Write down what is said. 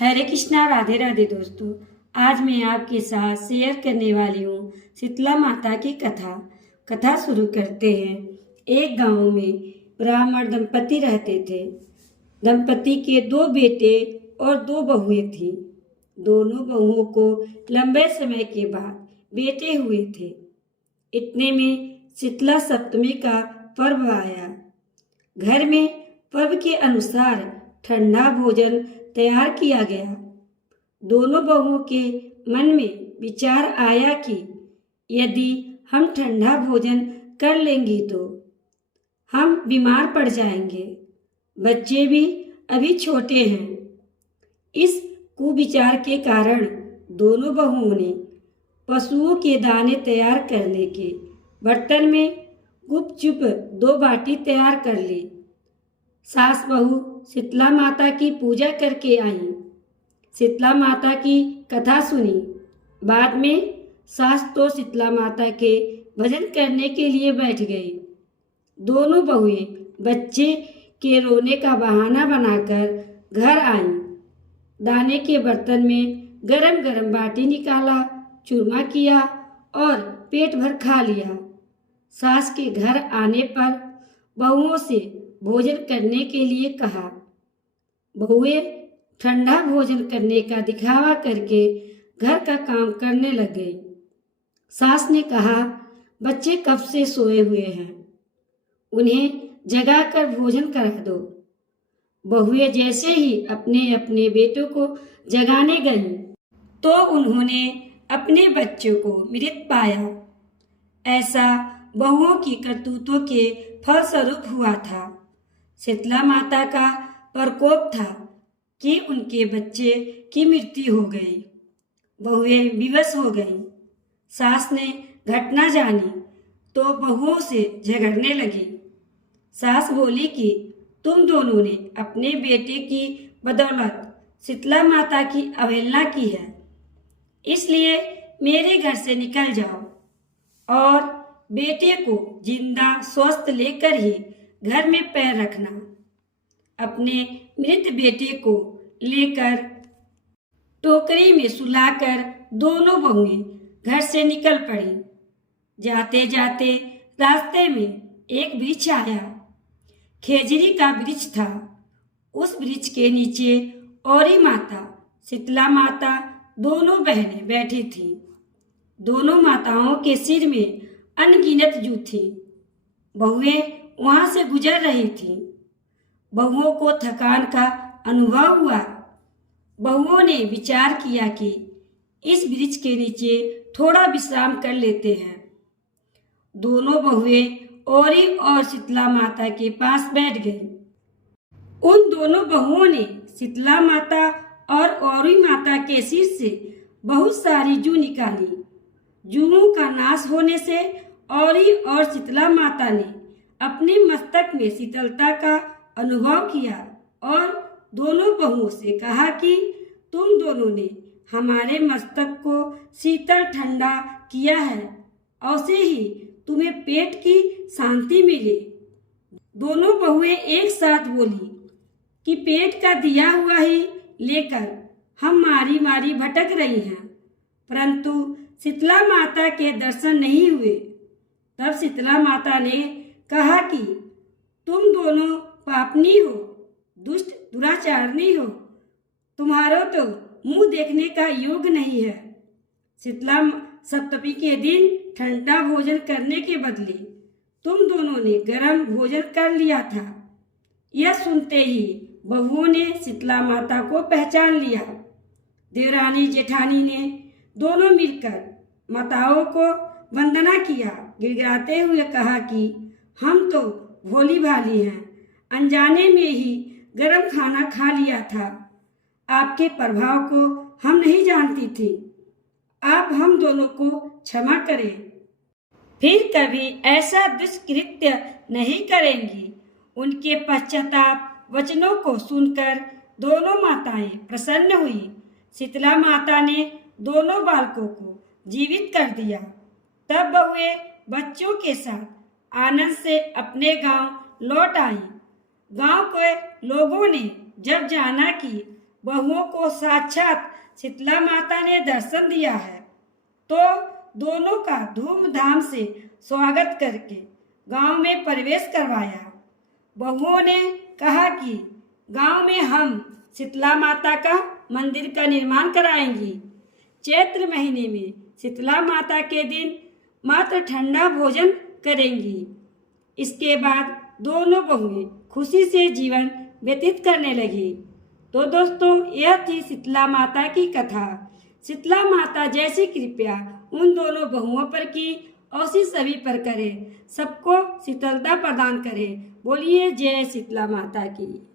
हरे कृष्णा, राधे राधे दोस्तों। आज मैं आपके साथ शेयर करने वाली हूँ शीतला माता की कथा शुरू करते हैं। एक गांव में ब्राह्मण दंपति रहते थे। दंपति के 2 बेटे और 2 बहुएं थीं। दोनों बहुओं को लंबे समय के बाद बेटे हुए थे। इतने में शीतला सप्तमी का पर्व आया। घर में पर्व के अनुसार ठंडा भोजन तैयार किया गया। दोनों बहुओं के मन में विचार आया कि यदि हम ठंडा भोजन कर लेंगी तो हम बीमार पड़ जाएंगे। बच्चे भी अभी छोटे हैं। इस कुविचार के कारण दोनों बहुओं ने पशुओं के दाने तैयार करने के बर्तन में गुपचुप 2 बाटी तैयार कर ली। सास बहू शीतला माता की पूजा करके आईं। शीतला माता की कथा सुनी। बाद में सास तो शीतला माता के भजन करने के लिए बैठ गई। दोनों बहुएं बच्चे के रोने का बहाना बनाकर घर आईं। दाने के बर्तन में गरम गरम बाटी निकाला, चूरमा किया और पेट भर खा लिया। सास के घर आने पर बहुओं से भोजन करने के लिए कहा। बहुएं ठंडा भोजन करने का दिखावा करके घर का काम करने लग गई। सास ने कहा, बच्चे कब से सोए हुए हैं, उन्हें जगाकर भोजन करा दो। बहुएं जैसे ही अपने अपने बेटों को जगाने गईं तो उन्होंने अपने बच्चों को मृत पाया। ऐसा बहुओं की करतूतों के फलस्वरूप हुआ था। शीतला माता का प्रकोप था कि उनके बच्चे की मृत्यु हो गई। बहुएं विवश हो गईं। सास ने घटना जानी तो बहुओं से झगड़ने लगी। सास बोली कि तुम दोनों ने अपने बेटे की बदौलत शीतला माता की अवहेलना की है, इसलिए मेरे घर से निकल जाओ और बेटे को जिंदा स्वस्थ लेकर ही घर में पैर रखना। अपने मृत बेटे को लेकर टोकरी में सुलाकर दोनों बहुएं घर से निकल पड़ी। जाते जाते रास्ते में एक वृक्ष आया। खेजड़ी का वृक्ष था। उस वृक्ष के नीचे औरी माता, शीतला माता, दोनों बहनें बैठी थीं। दोनों माताओं के सिर में अनगिनत जू थी। बहुएं वहां से गुजर रही थीं। बहुओं को थकान का अनुभव हुआ। बहुओं ने विचार किया कि इस वृक्ष के नीचे थोड़ा विश्राम कर लेते हैं। दोनों बहुएं औरी और शीतला माता के पास बैठ गईं। उन दोनों बहुओं ने शीतला माता और औरी माता के सिर से बहुत सारी जू निकाली। जूओं का नाश होने से औरी और शीतला माता ने अपने मस्तक में शीतलता का अनुभव किया और दोनों बहुओं से कहा कि तुम दोनों ने हमारे मस्तक को शीतल ठंडा किया है, ऐसे ही तुम्हें पेट की शांति मिले। दोनों बहुएं एक साथ बोली कि पेट का दिया हुआ ही लेकर हम मारी मारी भटक रही हैं, परंतु शीतला माता के दर्शन नहीं हुए। तब शीतला माता ने कहा कि तुम दोनों पापनी हो, दुष्ट दुराचारणी हो, तुम्हारा तो मुंह देखने का योग नहीं है। शीतला सप्तमी के दिन ठंडा भोजन करने के बदले तुम दोनों ने गर्म भोजन कर लिया था। यह सुनते ही बहुओं ने शीतला माता को पहचान लिया। देवरानी जेठानी ने दोनों मिलकर माताओं को वंदना किया। गिड़गिड़ाते हुए कहा कि हम तो भोली भाली हैं, अनजाने में ही गरम खाना खा लिया था। आपके प्रभाव को हम नहीं जानती थी। आप हम दोनों को क्षमा करें, फिर कभी ऐसा दुष्कृत्य नहीं करेंगी। उनके पश्चाताप वचनों को सुनकर दोनों माताएं प्रसन्न हुई। शीतला माता ने दोनों बालकों को जीवित कर दिया। तब बहुएं बच्चों के साथ आनंद से अपने गांव लौट आई। गांव के लोगों ने जब जाना कि बहुओं को साक्षात शीतला माता ने दर्शन दिया है, तो दोनों का धूमधाम से स्वागत करके गांव में प्रवेश करवाया। बहुओं ने कहा कि गांव में हम शीतला माता का मंदिर का निर्माण कराएंगी। चैत्र महीने में शीतला माता के दिन मात्र ठंडा भोजन करेंगी। इसके बाद दोनों बहुएं खुशी से जीवन व्यतीत करने लगी। तो दोस्तों, यह थी शीतला माता की कथा। शीतला माता जैसी कृपया उन दोनों बहुओं पर की, उसी सभी पर करे, सबको शीतलता प्रदान करे। बोलिए जय शीतला माता की।